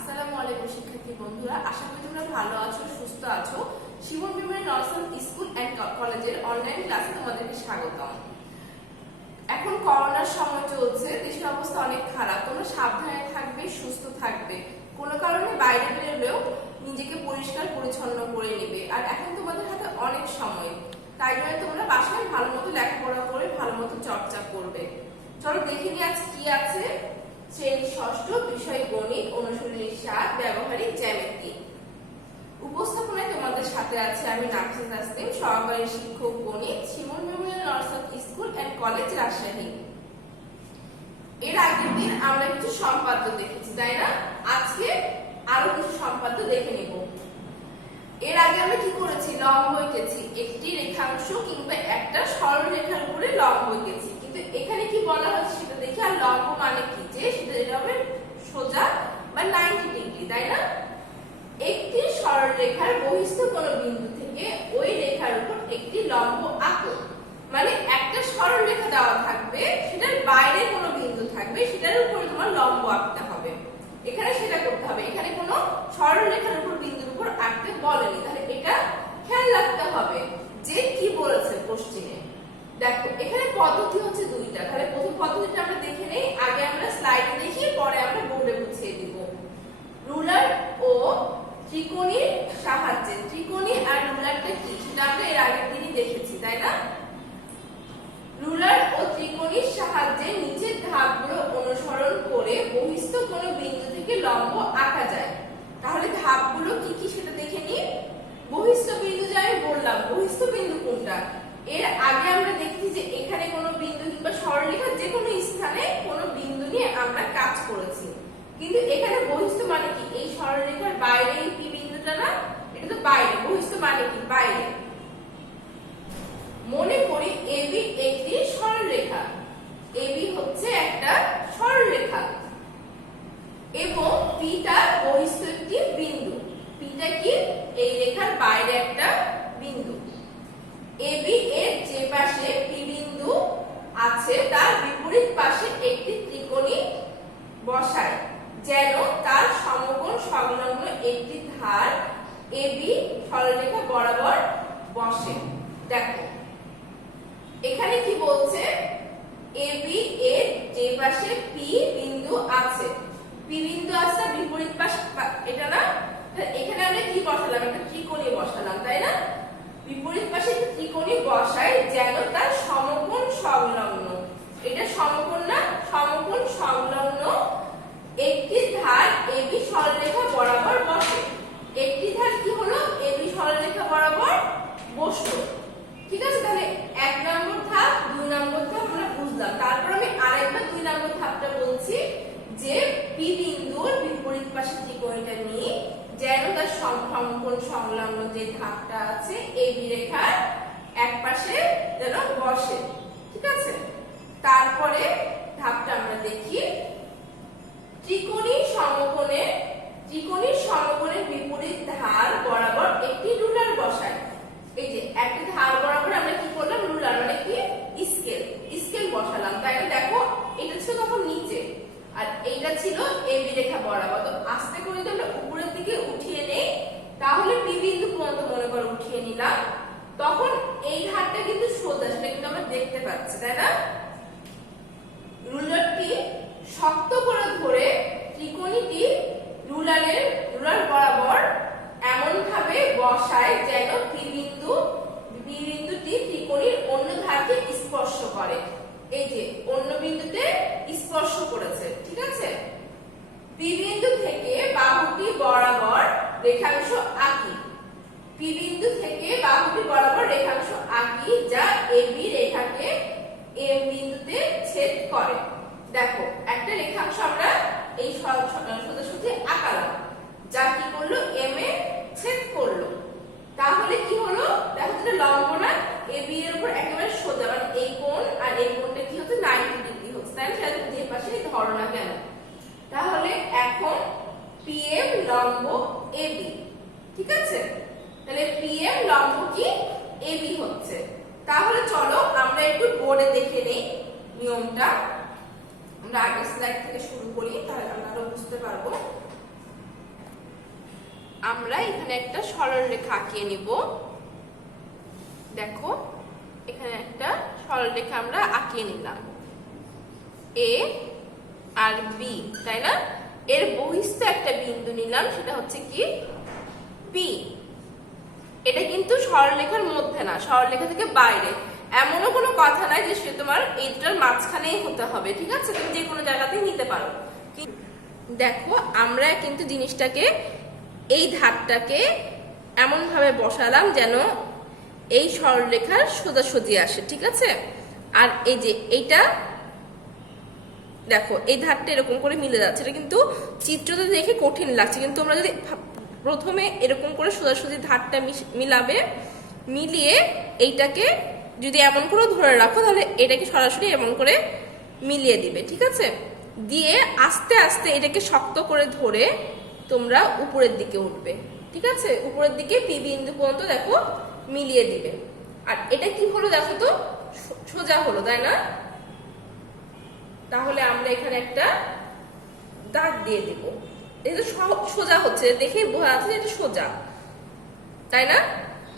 আসসালামু আলাইকুম শিক্ষার্থী বন্ধুরা, আশা করি তোমরা ভালো আছো, সুস্থ আছো। শিমন মেমোরিয়াল নার্সারি স্কুল অ্যান্ড কলেজের অনলাইন ক্লাসে তোমাদেরকে স্বাগতম। এখন করোনার সময় চলছে, দেশের অবস্থা অনেক খারাপ। তোমরা সাবধানে থাকবে, সুস্থ থাকবে। কোনো কারণে বাইরে বেরোলেও নিজেকে পরিষ্কার পরিচ্ছন্ন করে নেবে। আর এখন তোমাদের হাতে অনেক সময়, তাই জন্য তোমরা বাসায় ভালো মতো লেখাপড়া করে ভালো মতো চর্চা করবে। চলো দেখে নিই আজ কি আছে। শ্রেণী ষষ্ঠ, বিষয় গণিত, অনুশীলনী ৭, ব্যবহারিক জ্যামিতি। উপস্থাপনায় তোমাদের সাথে আছে আমি নাফিসা তাসনিম, সহকারী শিক্ষক গণিত, Shimon memorial nursery school and college, Rajshahi. এর আগের দিন আমরা কিছু সম্পাদ্য দেখেছি, তাই না? আজকে আরো কিছু সম্পাদ্য দেখে নেব। এর আগে আমরা কি করেছি? লম্ব এঁকেছি, একটি রেখাংশ কিংবা একটা সরল রেখার উপরে লম্ব এঁকেছি। কিন্তু এখানে কি বলা হচ্ছে সেটা দেখি। আর লম্ব মানে কি? যে সেটা যেটা হবে সোজা বা 90 ডিগ্রি, তাই না? একটি সরল রেখার বহিস্থ কোনো বিন্দু থেকে ওই রেখার উপর একটি লম্ব আঁকো। মানে একটা সরল রেখা দেওয়া থাকবে, সেটার বাইরে কোনো বিন্দু থাকবে, সেটার উপর তোমার লম্ব আঁকতে হবে। এখানে সেটা করতে হবে। এখানে কোনো সরল রেখার উপর বিন্দুর উপর আঁকতে বলেনি, তাহলে এটা খেয়াল রাখতে হবে যে কি বলেছে কোশ্চেনে। দেখো এখানে পদ্ধতি হচ্ছে দুইটা। তাহলে প্রথম পদ্ধতিটা আমরা দেখে নেই। আগে আমরা স্লাইডে দেখি, পরে আমরা বোর্ডে বুঝিয়ে দিব। রুলার ও ত্রিকোণীর সাহায্যে। ত্রিকোণী আর রুলারটা কি সেটা আমরা এর আগের দিনই দেখেছি, তাই না? রুলার ও ত্রিকোণীর সাহায্যে নিচের ধাপগুলো অনুসরণ করে বহিস্থ কোনো বিন্দু থেকে লম্ব আঁকা যায়। তাহলে ধাপগুলো কি কি সেটা দেখে নিই। বহিস্থ বিন্দু যে আমি বললাম, বহিস্থ বিন্দু কোনটা? এর আগে আমরা দেখছি যে এখানে কোনো বিন্দু কিংবা সরলরেখার যে কোনো স্থানে কোনো বিন্দু নিয়ে আমরা কাজ করেছি। কিন্তু এখানে বহিস্থ মানে কি? এই সরলরেখার বাইরে এই পি বিন্দুটা না, এটা তো বাইরে। বহিস্থ মানে কি? বাইরে। মনে করি এবি একটি সরলরেখা। এবি হচ্ছে একটা সরলরেখা এবং পিটা বহিস্থ একটি বিন্দু। পিটা কি? এই রেখার বাইরে একটা বিন্দু। এবি এর যে পাশে পি বিন্দু আছে তার বিপরীত পাশে একটি ত্রিকোণী বসায়, যেন তার সমকোণ সংলগ্ন একটি ধার এবি সরলরেখা বরাবর বসে। দেখো এখানে কি বলছে? এবি এর যে পাশে পি বিন্দু আছে, পি বিন্দু আছে বিপরীত পাশে এটা না, এখানে আমরা কি বসালাম? একটা ত্রিকোণী বসালাম, তাই না? বিপরীত পাশে একটা ত্রিকোণী বসায় যেন তার সমকোণ সংলগ্ন, এটা সমকোণ না, সমকোণ সংলগ্ন একটি ধার এবি সরলরেখা বরাবর বসে। একটি ধার কি হলো? এবি সরলরেখা বরাবর বসলো। ঠিক আছে, তাহলে 1 নম্বর ধাপ, 2 নম্বর ধাপ আমরা বুঝলাম। তারপর আমি আরেকবার 2 নম্বর ধাপটা বলছি যে পি বিন্দুর বিপরীত পাশে ত্রিকোণীটা নিয়ে যেন তার সমকোণ সংলগ্ন যে ধাপটা আছে এবি রেখার এক পাশে যেন বসে। ঠিক আছে, তারপরে ধাপটা আমরা দেখি। ত্রিকোণীর সমকোণের বিপরীত ধার বরাবর একটি রুলার বসায়। এই যে একটা ধার বরাবর আমরা কি করলাম? রুলার মানে কি? স্কেল বসালাম, তাই না? দেখো এটা ছিল তখন নিচে আর এইটা ছিল এবি রেখা বরাবর। তো আস্তে করে যদি আমরা উপরের দিকে উঠিয়ে নেই, তাহলে পি বিন্দু পর্যন্ত মনে করো উঠিয়ে নিলাম, তখন এই ধারটা কিন্তু সোজা, সেটা কিন্তু আমরা দেখতে পাচ্ছি, তাই না? রুলারটি শক্ত করে ধরে ত্রিকোণীটি রুলার বরাবর এমন ভাবে বসায় যেন পি বিন্দুটি ত্রিকোণীর অন্য ধারকে স্পর্শ করে। এই যে অন্য বিন্দুতে স্পর্শ করেছে, ঠিক আছে? পি বিন্দু থেকে বাহুটি বরাবর রেখাংশ আঁকি। পি বিন্দু থেকে বাহুটি বরাবর রেখাংশ আঁকি যা এবি রেখাকে এম বিন্দুতে ছেদ করে। দেখো একটা রেখাংশ আমরা এই সোজাসুজি আঁকালাম, যা কি করলো? এম এ ছেদ করলো। তাহলে কি হলো? দেখো এটা লম্ব না, এবি এর উপর একেবারে সোজা, মানে এই কোণ আর এই কোণটা কি হচ্ছে? 90 ডিগ্রি হচ্ছে, তাই না? সেটা যে পাশে ধরো না কেন। তাহলে এখন পিএম লম্ব এবি, ঠিক আছে? তাহলে পিএম লম্ব কি? এবি হচ্ছে। তাহলে চলো আমরা একটু বোর্ডে দেখে নেই নিয়মটা। আমরা আগের স্লাইড থেকে শুরু করি, তাহলে আমরা আরো বুঝতে পারবো। আমরা এখানে একটা সরল রেখা আঁকিয়ে নিব। দেখো এখানে একটা সরল রেখা আমরা আঁকিয়ে নিলাম, এ আর বি, তাই না? এর বহিস্থ একটা বিন্দু নিলাম, সেটা হচ্ছে কি পি। এটা কিন্তু সরলরেখার মধ্যে না, সরলরেখা থেকে বাইরে। এমনও কোনো কথা নাই যে সে তোমার এই দুটার মাঝখানেই হতে হবে, ঠিক আছে? তুমি যে কোনো জায়গাতেই নিতে পারো। দেখো আমরা কিন্তু জিনিসটাকে, এই ধারটাকে এমন ভাবে বসালাম যেন এই সরলরেখার সোজাসুজি আসে, ঠিক আছে? আর এই যে এইটা দেখো, এই ধারটা এরকম করে মিলে যাচ্ছে। এটা কিন্তু চিত্রতে দেখে কঠিন লাগছে, কিন্তু তোমরা যদি প্রথমে এরকম করে সোজাসুজি ধারটা মিলাবে, মিলিয়ে এইটাকে যদি এমন করে ধরে রাখো, তাহলে এটাকে সরাসরি এমন করে মিলিয়ে দিবে, ঠিক আছে? দিয়ে আস্তে আস্তে এটাকে শক্ত করে ধরে তোমরা উপরের দিকে উঠবে, ঠিক আছে? উপরের দিকে পি বিন্দু পর্যন্ত দেখো মিলিয়ে দিবে। আর এটা কি হলো দেখো তো, সোজা হলো, তাই না? তাহলে আমরা এখানে একটা দাগ দিয়ে দিব। এটা সোজা হচ্ছে, দেখে বোঝা যাচ্ছে এটা সোজা, তাই না?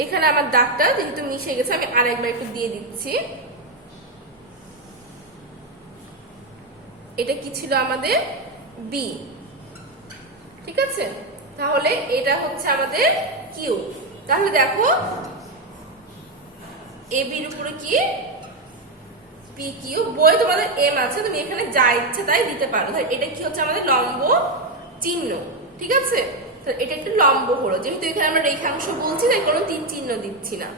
এখানে আমার দাগটা যেহেতু মিশে গেছে, আমি আরেকবার একটু দিয়ে দিচ্ছি। এটা কি ছিল আমাদের বি, ঠিক আছে? তাহলে এটা হচ্ছে আমাদের কিউ। তাহলে দেখো এ বির উপরে কি পি কিউ, বই তোমাদের এম আছে, তুমি এখানে যা ইচ্ছে তাই দিতে পারো। এটা কি হচ্ছে আমাদের লম্ব চিহ্ন, ঠিক আছে? এটা একটা লম্ব হলো, যেহেতু এখানে আমরা রেখাংশ বলছি তাই কোনো তীর চিহ্ন দিচ্ছি না,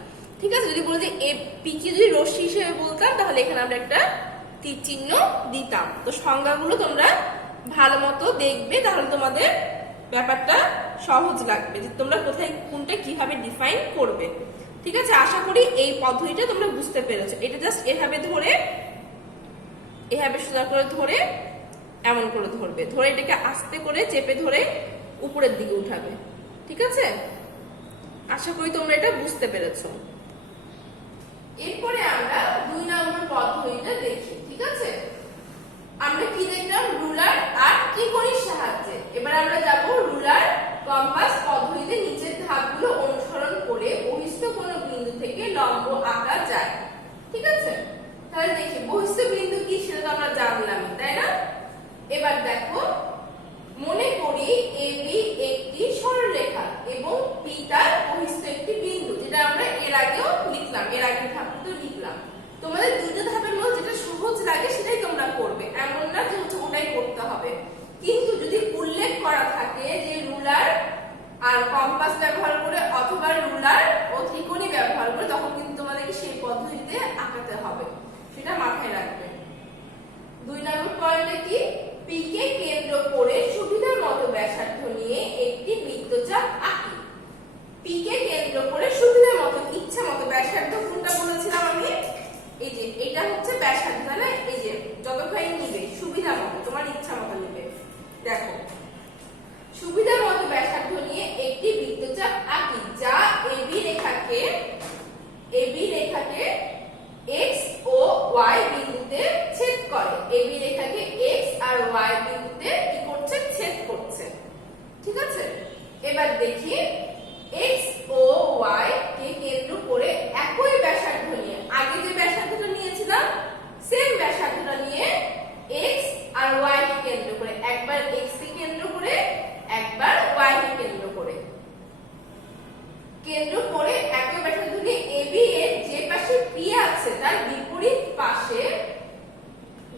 ঠিক আছে? যদি বলো যে এ পি কিউ যদি রশ্মি হিসেবে বলতাম, তাহলে এখানে আমরা একটা তীর চিহ্ন দিতাম। তো সংজ্ঞাগুলো তোমরা ভালো মতো দেখবে, তাহলে তোমাদের ব্যাপারটা সহজ লাগবে যে তোমরা কোথায় কোনটা কিভাবে ডিফাইন করবে, ঠিক আছে? আশা করি এই পদ্ধতিটা তোমরা বুঝতে পেরেছো। এটা জাস্ট এভাবে ধরে, এভাবে সোজা করে ধরে এমন করে ধরবে, ধরে এটাকে আস্তে করে চেপে ধরে উপরের দিকে উঠাবে, ঠিক আছে? আশা করি তোমরা এটা বুঝতে পেরেছো। এরপরে আমরা 2 নম্বর পদ্ধতিটা দেখি, ঠিক আছে? আমরা কি দেখলাম? রুলার আর ত্রিকোণের সাহায্যে। এবার আমরা যাব রুলার কম্পাস পদ্ধতিতে নিচের ধাপগুলো অনুসরণ করে বহিস্থ কোনো বিন্দু থেকে লম্ব আঁকা যায়, ঠিক আছে? তাহলে দেখি বহিস্থ বিন্দু কি সেটা তো আমরা জানলাম, তাই না? এবার দেখো, মনে করি এবি একটি সরলরেখা এবং পি তার বহিস্থ একটি বিন্দু, যেটা আমরা এর আগেও লিখলাম, এর আগের ধাপে লিখলাম। তোমাদের দুটো ধাপের মধ্যে যেটা সহজ লাগে সেটাই তোমরা করবে, এমন না যে ওটাই করতে হবে। কিন্তু যদি উল্লেখ করা থাকে যে রুলার আর কম্পাস ব্যবহার করে অথবা রুলার ও ত্রিকোণী ব্যবহার করে, তখন কিন্তু তোমাদেরকে সেই পদ্ধতিতে আঁকাতে হবে, সেটা মাথায় রাখবে। 2 নম্বর পয়েন্টে কি? পি কে কেন্দ্র করে সুবিধার মতো ব্যাসার্ধ নিয়ে একটি বৃত্তচাপ আঁকি। পি কে কেন্দ্র করে সুবিধার মতো, ইচ্ছা মতো ব্যাসার্ধ কোনটা বলেছিলাম আমি? এই যে এটা হচ্ছে ব্যাসার্ধ, তাই না? এই যে যতখানি নিবে সুবিধা মতো, তোমার ইচ্ছা মতো নিবে। দেখো সুবিধার মতো ব্যাসার্ধ নিয়ে একটি বৃত্তচাপ আঁকি যা এবি রেখাকে x ও y বিন্দুতে ছেদ করে। এবি রেখাকে x আর y বিন্দুতে কি করছে? ছেদ করছে, ঠিক আছে? এবার দেখি x ও y কে কেন্দ্র করে একই ব্যাসার্ধ নিয়ে, আগে যে ব্যাসার্ধটা নিয়েছিলাম সেম ব্যাসার্ধটা নিয়ে x আর y কে কেন্দ্র করে, একবার x কে কেন্দ্র করে একবার y কে কেন্দ্র করে একই ব্যাসার্ধ নিয়ে AB এর যে পাশে P আছে তার বিপরীত পাশে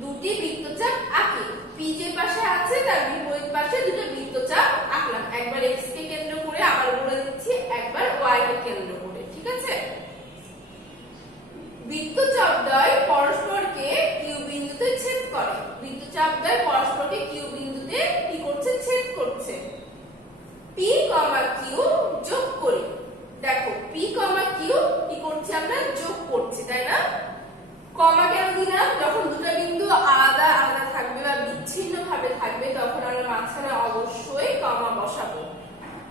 দুটি বৃত্তচাপ আঁকি। P যে পাশে আছে তার বিপরীত পাশে দুটো বৃত্তচাপ আঁকলাম, একবার x কে কেন্দ্র করে, আবার বলে দিচ্ছি একবার y কে কেন্দ্র করে, ঠিক আছে? বৃত্তচাপদ্বয় পরস্পরকে Q বিন্দুতে ছেদ করে। বৃত্তচাপদ্বয় পরস্পরকে Q বিন্দুতে কি করছে? ছেদ করছে। P, Q যোগ করি। দেখো P, Q কি করছি? আমরা যোগ করছি, তাই না? কমা কেন দিলাম? যখন দুটো বিন্দু আলাদা আলাদা থাকবে বা বিচ্ছিন্ন ভাবে থাকবে, তখন আমরা মাঝখানে অবশ্যই কমা বসাবো,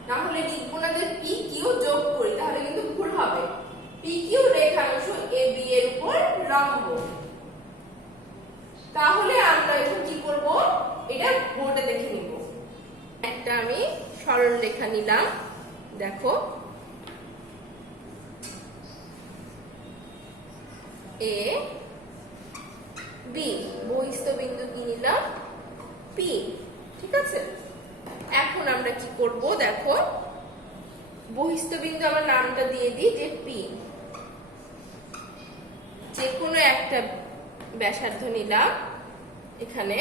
না হলে লিখবো না যে P, Q যোগ করি, তাহলে কিন্তু ভুল হবে। P, Q রেখাংশ AB এর উপর লম্ব। তাহলে আমরা এখন কি করব? এটা বোর্ডে দেখে নিব। একটা আমি সরল রেখা নিলাম, দেখো এ বি, বহিস্থ বিন্দু কি নিলাম পি, ঠিক আছে। এখন আমরা কি করব, দেখো বহিস্থ বিন্দু আমার নামটা দিয়ে দিই যে পি, যে কোনো একটা ব্যাসার্ধ নিলাম এখানে,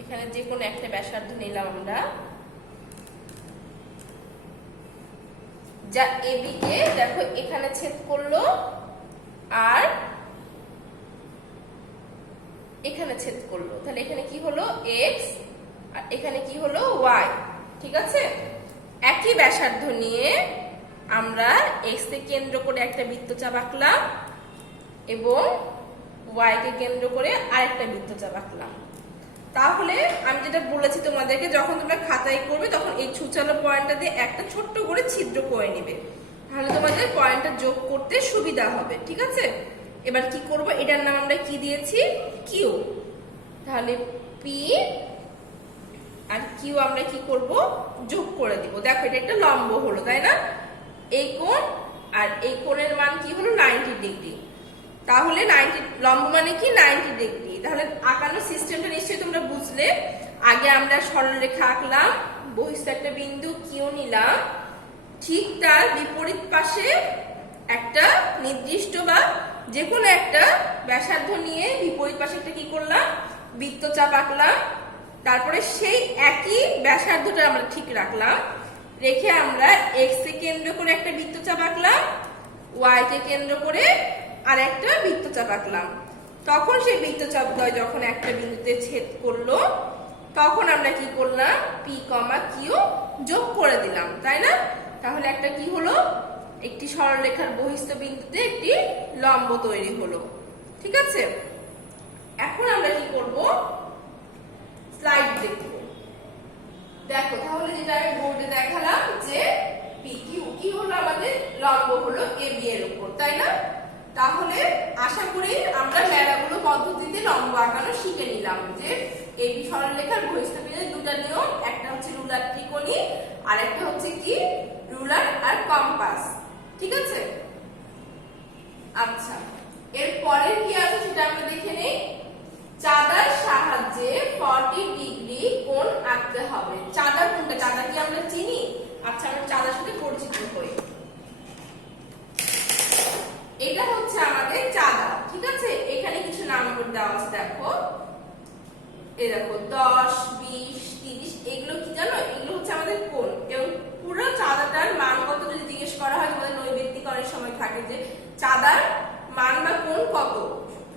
এখানে যে কোনো একটা ব্যাসার্ধ নিলাম আমরা, যা এবি কে দেখো এখানে ছেদ করলো আর এখানে ছেদ করলো, তাহলে এখানে কি হলো এক্স আর এখানে কি হলো ওয়াই, ঠিক আছে। একই ব্যাসার্ধ নিয়ে আমরা এক্স কে কেন্দ্র করে একটা বৃত্তচাপ আঁকলাম এবং ওয়াই কে কেন্দ্র করে আরেকটা বৃত্তচাপ আঁকলাম। তাহলে আমি যেটা বলেছি তোমাদেরকে, যখন তোমরা খাতায় করবে তখন এই ছুচালো পয়েন্টটা দিয়ে একটা ছোট্ট করে ছিদ্র করে নেবে, তাহলে তোমাদের পয়েন্টটা যোগ করতে সুবিধা হবে, ঠিক আছে। এবার কি করব, এটার নাম আমরা কি দিয়েছি কিউ, তাহলে পি আর কিউ আমরা কি করব যোগ করে দিব। দেখো এটা একটা লম্ব হলো, তাই না, এই কোণ আর এই কোণের মান কি হলো 90 ডিগ্রি, তাহলে 90 লম্ব মানে কি 90 ডিগ্রি। তাহলে আঁকানোর সিস্টেমটা নিশ্চয়ই তোমরা বুঝলে। আগে আমরা সরলরেখা আঁকলাম, বহিস্থ একটা বিন্দু কিউ নিলাম, ঠিক তার বিপরীত পাশে একটা নির্দিষ্ট বা যে কোনো একটা ব্যাসার্ধ নিয়ে বিপরীত পাশে একটা কি করলাম বৃত্তচাপ আঁকলাম, তারপরে সেই একই ব্যাসার্ধটা আমরা ঠিক রাখলাম, রেখে আমরা এক্স কে কেন্দ্র করে একটা বৃত্তচাপ আঁকলাম, ওয়াই কে কেন্দ্র করে আর একটা বৃত্তচাপ আঁকলাম। তখন সেই বৃত্তচাপদ্বয় যখন একটা বিন্দুতে ছেদ করলো তখন আমরা কি করলাম পি কমা কিউ যোগ করে দিলাম, তাই না। তাহলে একটা কি হলো, একটি সরলরেখার বহিস্থ বিন্দুতে একটি লম্ব তৈরি হলো, ঠিক আছে। এখন আমরা কি করব, স্লাইড দেখব। দেখো তাহলে যেটা আমি বোর্ডে দেখালাম যে পি কিউ কি হলো, আমাদের লম্ব হলো এ বি এর উপর, তাই না। তাহলে আশা করি আমরা বেড়াগুলো পদ্ধতিতে লম্ব আঁকানো শিখে নিলাম, যে এবি সরলরেখার বহিস্থ বিন্দুর দুটো নিয়ম, একটা হচ্ছে রুলার ত্রিকোণী আর একটা হচ্ছে কি রুলার আর কম্পাস, ঠিক আছে। আচ্ছা, এর পরে কি আছে সেটা আমরা দেখে নেই। চাঁদার সাহায্যে 40 ডিগ্রি কোণ আঁকতে হবে। চাঁদা কোনটা, চাঁদা কি আমরা চিনি? আচ্ছা, আমরা চাঁদার সাথে পরিচিত হই। এটা হচ্ছে আমাদের চাঁদা, ঠিক আছে। এখানে কিছু নাম্বার দেওয়া আছে, দেখো এই দেখো 10, 20, 30, এগুলো কি জানো, এগুলো হচ্ছে আমাদের কোণ। এবং পুরো চাঁদাটার মান কত যদি জিজ্ঞেস করা হয়, তোমাদের নৈবেদ্যিকরণের সময় থাকে যে চাঁদার মান বা কোণ কত,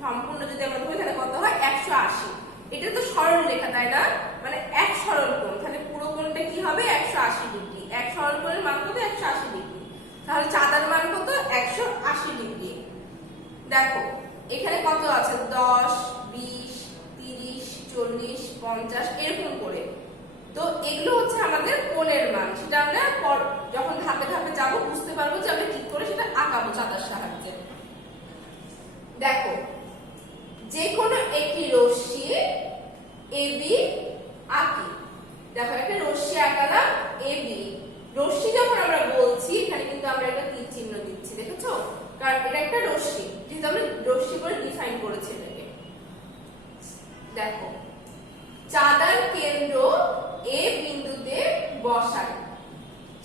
সম্পূর্ণ যদি আমরা ধরি তাহলে কত হয় 180। এটা তো সরল রেখা, তাই না, মানে এক সরল কোণ, তাহলে পুরো কোণটা কি হবে 180 ডিগ্রি। এক সরল কোণের মান কত 180 ডিগ্রি, তাহলে চাঁদার মান কত 180 ডিগ্রি। দেখো এখানে কত আছে 10, 20, 30, 40, 50 এরকম করে। তো এগুলো হচ্ছে আমাদের কোণের মান, সেটা আমরা যখন ধাপে ধাপে যাব বুঝতে পারবো যে আমরা কি করে সেটা আঁকাবো চাঁদার সাহায্যে। দেখো যে কোনো একটি রশ্মি এবি আঁকি। দেখো একটা রশ্মি আঁকালাম এবি, রশ্মি যখন আমরা বলছি এখানে কিন্তু আমরা একটা তীর চিহ্ন দিচ্ছি, দেখেছো, কারণ এটা একটা রশ্মি, যেহেতু আমরা রশ্মি করে ডিফাইন করেছি এটাকে। দেখো চাঁদার কেন্দ্র এ বিন্দুতে বসাই,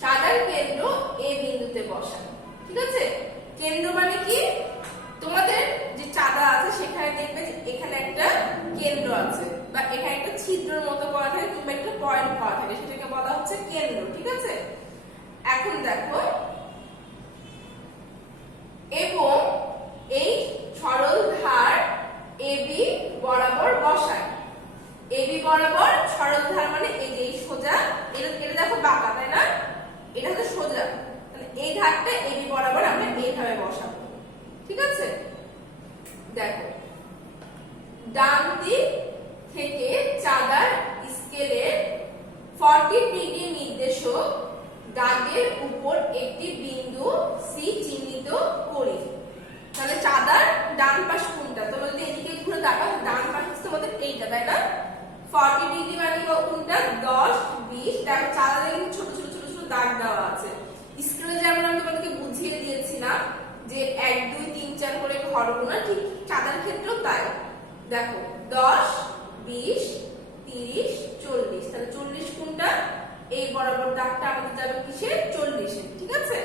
চাঁদার কেন্দ্র এ বিন্দুতে বসাই, ঠিক আছে। কেন্দ্র মানে কি, তোমাদের যে চাঁদা আছে সেখানে দেখবে এখানে একটা কেন্দ্র আছে বা এখানে একটা ছিদ্রের মতো করা থাকে কিংবা একটা পয়েন্ট করা থাকে, সেটাকে বলা হচ্ছে কেন্দ্র, ঠিক আছে। এখন দেখো এবং এই সরল ধার এবি বরাবর বসায়, এবি বরাবর সরল ধার মানে এই যে সোজা, এটা দেখো বাঁকা, তাই না, এটা হচ্ছে সোজা, মানে এই ধারটা এবি বরাবর আমরা এইভাবে বসাবো, ঠিক আছে। দেখো ডান দিক থেকে চাঁদার স্কেলের 40 ডিগ্রি নির্দেশক দাগের উপর একটি বিন্দু সি চিহ্নিত করি। তাহলে চাঁদার ডান পাশ কোনটা, তোমরা যদি এদিকে ঘুরে দাগ, ডান পাশে হচ্ছে তোমাদের এইটা, তাই না? 40 ডিগ্রি মানে কোনটা? 10, 20। দেখো চাঁদা কিন্তু ছোট ছোট ছোট ছোট দাগ দেওয়া আছে। স্ক্রিনে যেমন আমি তোমাদেরকে বুঝিয়ে দিয়েছিলাম যে 1, 2, 3, 4 করে ঘরবো না, ঠিক চাঁদার ক্ষেত্রেও তাই। দেখো 10, 20, 30, 40। তাহলে 40 কোনটা? এই বরাবর দাগটা আমাদের যাবে কিসে? 40-এ। ঠিক আছে?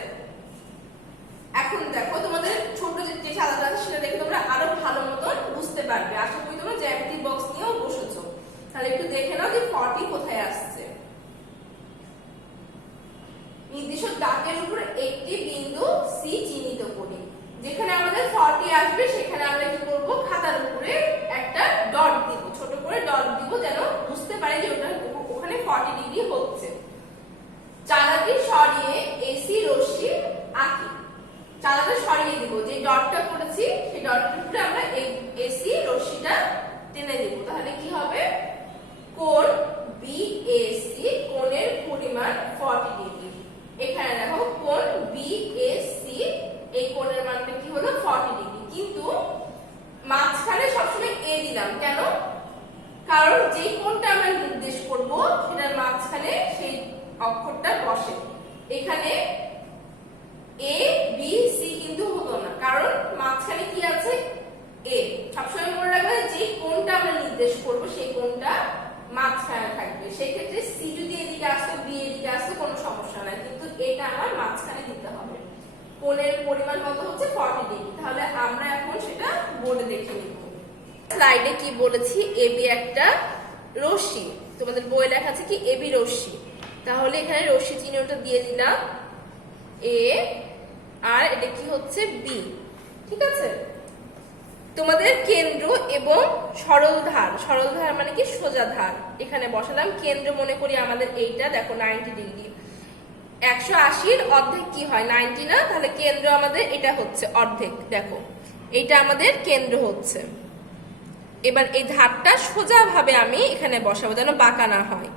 এখন দেখো তোমাদের ছোট যে সাদাটা আছে সেটা দেখে তোমরা আরো ভালো মতন বুঝতে পারবে। আশা করি তোমরা জ্যামিতি বক্স নিয়েও বসেছো। তাহলে একটু দেখে নাও যে 40 কোথায় আসছে। নির্দিষ্ট দাগের উপর একটি বিন্দু সি চিহ্নিত করি। যেখানে আমাদের 40 আসবে সেখানে আমরা কি করব? খাতার উপরে একটা ডট দিব, ছোট করে ডট দিব, যেন বুঝতে পারি যে ওখানে 40 ডিগ্রি হচ্ছে। চাঁদাটি সরিয়ে এসি রশ্মি আঁকি। চাঁদাটা সরিয়ে দিব, যে ডটটা করেছি সেই ডটের উপরে আমরা এসি রশ্মিটা টেনে দিব। তাহলে কি হবে? কোণ বিএসি, কোণের পরিমাণ 40 ডিগ্রি। এখানে দেখো কোণ বিএসি, এই কোণের মানটা কি হলো? 40 ডিগ্রি। কিন্তু মাঝখানে সবসময় এ দিলাম কেন? কারণ যে কোণটা আমরা নির্দেশ করব সেটার মাঝখানে সেই অক্ষরটা বসে। এখানে এ বি সি কিন্তু হতো না, কারণ মাঝখানে কি আছে? এ। সবসময় মনে রাখবে যে কোণটা আমরা নির্দেশ করব সেই কোণটা মাঝখানে থাকবে। সেই ক্ষেত্রে সি যদি এদিকে আসতো, বি এদিকে আসতো, কোনো সমস্যা নাই, কিন্তু এটা আমার মাঝখানে দিতে হবে। কোণের পরিমাণ কত হচ্ছে? 40 ডিগ্রি। তাহলে আমরা এখন সেটা বোর্ডে দেখে নিব। স্লাইডে কি বলেছি? এবি একটা রশ্মি, তোমাদের বই লেখা আছে কি? এবি রশ্মি। তাহলে এখানে রশ্মি চিহ্নটা দিয়ে দিলাম এ, আর এটা কি হচ্ছে? বি। ঠিক আছে? তোমাদের কেন্দ্র এবং সরল ধার, সরল ধার মানে কি? সোজা ধার। এখানে বসালাম কেন্দ্র, মনে করি আমাদের এইটা, দেখো 90 ডিগ্রি। 180-র অর্ধেক কি হয়? 90 না? তাহলে কেন্দ্র আমাদের এটা হচ্ছে অর্ধেক। দেখো এইটা আমাদের কেন্দ্র হচ্ছে। এবার এই ধারটা সোজা ভাবে আমি এখানে বসাবো, যেন বাঁকা না হয়।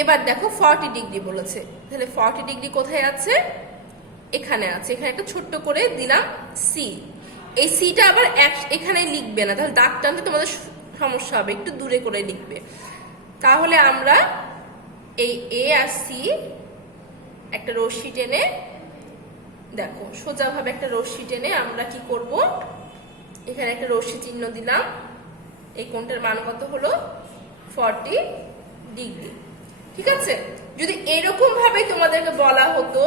এবার দেখো 40 ডিগ্রি বলেছে, তাহলে 40 ডিগ্রি কোথায় আছে? এখানে আছে। এখানে একটা ছোট্ট করে দিলাম সি। এই সিটা আবার এখানে লিখবে না, তাহলে দাগ টানতে তোমাদের সমস্যা হবে, একটু দূরে করে লিখবে। তাহলে আমরা এই এ আর সি একটা রশ্মি টেনে, দেখো সোজাভাবে একটা রশ্মি টেনে আমরা কি করব? এখানে একটা রশ্মি চিহ্ন দিলাম। এই কোণটার মান কত হলো? 40 ডিগ্রি। ঠিক আছে? যদি এরকম ভাবে তোমাদেরকে বলা হতো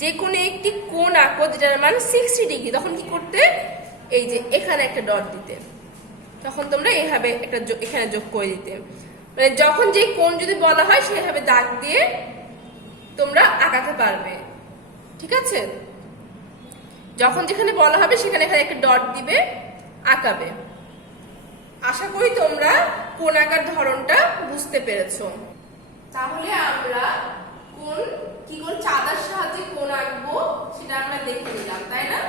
যে কোনো একটি কোণ আঁকো যেটার মান 60 ডিগ্রি, তখন কি করতে? এই যে এখানে একটা ডট দিতে, তখন তোমরা এইভাবে একটা এখানে যোগ করে দিতে। মানে যখন যে কোণ যদি বলা হয় সেইভাবে দাগ দিয়ে তোমরা আঁকাতে পারবে। ঠিক আছে? যখন যেখানে বলা হবে সেখানে এখানে একটা ডট দিবে, আঁকাবে। আশা করি তোমরা কোণ আঁকার ধরনটা বুঝতে পেরেছো। তাহলে আমরা কোণ কি করে চাঁদার সাহায্যে কোণ আঁকবো সেটা আমরা দেখে নিলাম, তাই না?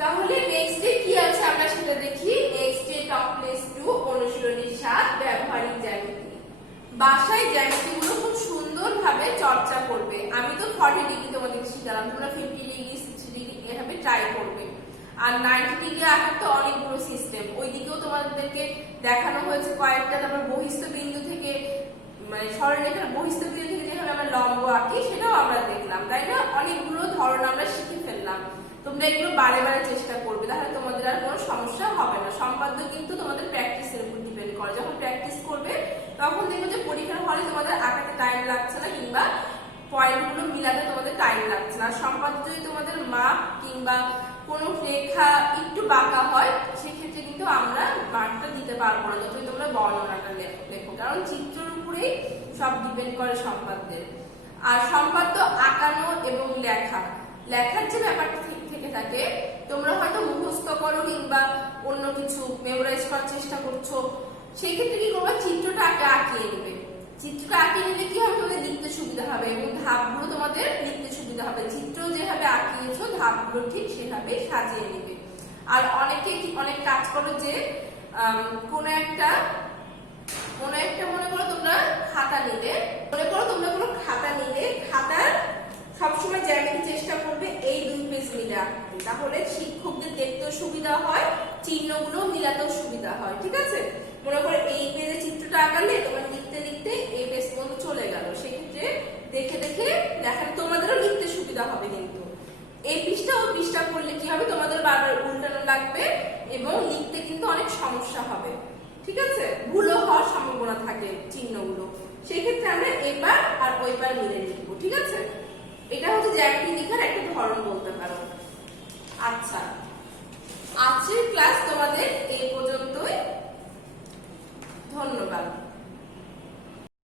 তাহলে নেক্সট ডে কি আছে আমরা সেটা দেখি। নেক্সট ডে টপ প্লেস 2 অনুশীলনী 7 ব্যবহারিক জ্যামিতি। বাসায় জ্যামিতিগুলো খুব সুন্দরভাবে চর্চা করবে। আমি তো 40 ডিগ্রি তোমাদেরকে শিখালাম, তোমরা 50 ডিগ্রি 60 ডিগ্রি এভাবে ট্রাই করবে। আর 90 ডিগ্রি আঁকার তো অনেকগুলো সিস্টেম, ওইদিকেও তোমাদেরকে দেখানো হয়েছে কয়েকটা। তারপর বহিস্থ বিন্দু থেকে, মানে সরলরেখার বহিস্থ বিন্দু থেকে যেভাবে আমরা লম্ব আঁকি সেটাও আমরা দেখলাম, তাই না? অনেকগুলো ধরন আমরা শিখে ফেললাম। তোমরা এগুলো বারে বারে চেষ্টা করবে, তাহলে তোমাদের আর কোনো সমস্যা হবে না। সম্পাদ্য কিন্তু তোমাদের প্র্যাকটিসের উপর ডিপেন্ড করে। যখন প্র্যাকটিস করবে তখন দেখবে যে পরীক্ষার হলে তোমাদের আঁকাতে টাইম লাগছে না, কিংবা পয়েন্টগুলো মিলাতে তোমাদের টাইম লাগছে না। সম্পাদ্য যদি তোমাদের মাপ কিংবা কোনো রেখা একটু বাঁকা হয় সেক্ষেত্রে কিন্তু আমরা মার্কটা দিতে পারবো না, যতই তোমরা বর্ণনাটা লেখো, কারণ চিত্রের উপরেই সব ডিপেন্ড করে সম্পাদ্যের। আর সম্পাদ্য আঁকানো এবং লেখার যে ব্যাপারটা থেকে থাকে, তোমরা হয়তো মুখস্থ করো কিংবা অন্য কিছু মেমোরাইজ করার চেষ্টা করছো, সেই ক্ষেত্রে কি করবে? চিত্রটা আগে আঁকিয়ে নেবে। চিত্রটা আঁকিয়ে নিলে কি হবে? তোমাদের লিখতে সুবিধা হবে এবং ধাপগুলো তোমাদের লিখতে সুবিধা হবে। চিত্র যেভাবে আঁকিয়েছো ধাপগুলো ঠিক সেভাবে সাজিয়ে নেবে। আর অনেকে অনেক কাজ করো যে কোনো একটা মনে করো তোমরা খাতা নিলে, খাতার সবসময় জ্যামিতি চেষ্টা করবে এই 2 পেজ মিলে আঁকতে। থাকে, তাহলে শিক্ষকদের দেখতেও সুবিধা হয়, চিহ্নগুলো মিলাতেও সুবিধা হয়। ঠিক আছে, মনে করো এই পেজে চিত্রটা আঁকালে তোমার লিখতে লিখতে এই পেজ পর্যন্ত চলে গেল, সেক্ষেত্রে দেখে দেখে লেখাটা তোমাদেরও লিখতে সুবিধা হবে। কিন্তু এই পৃষ্ঠা ও পৃষ্ঠা করলে কি হবে, তোমাদের বারবার উল্টানো লাগবে এবং লিখতে কিন্তু অনেক সমস্যা হবে। ঠিক আছে, ভুলও হওয়ার সম্ভাবনা থাকে চিহ্নগুলো, সেই ক্ষেত্রে আমরা এবার আর ওইবার মিলে লিখবো। ঠিক আছে, এটা হচ্ছে জ্যামিতি লেখার একটা ধরন বলতে পারো। আচ্ছা,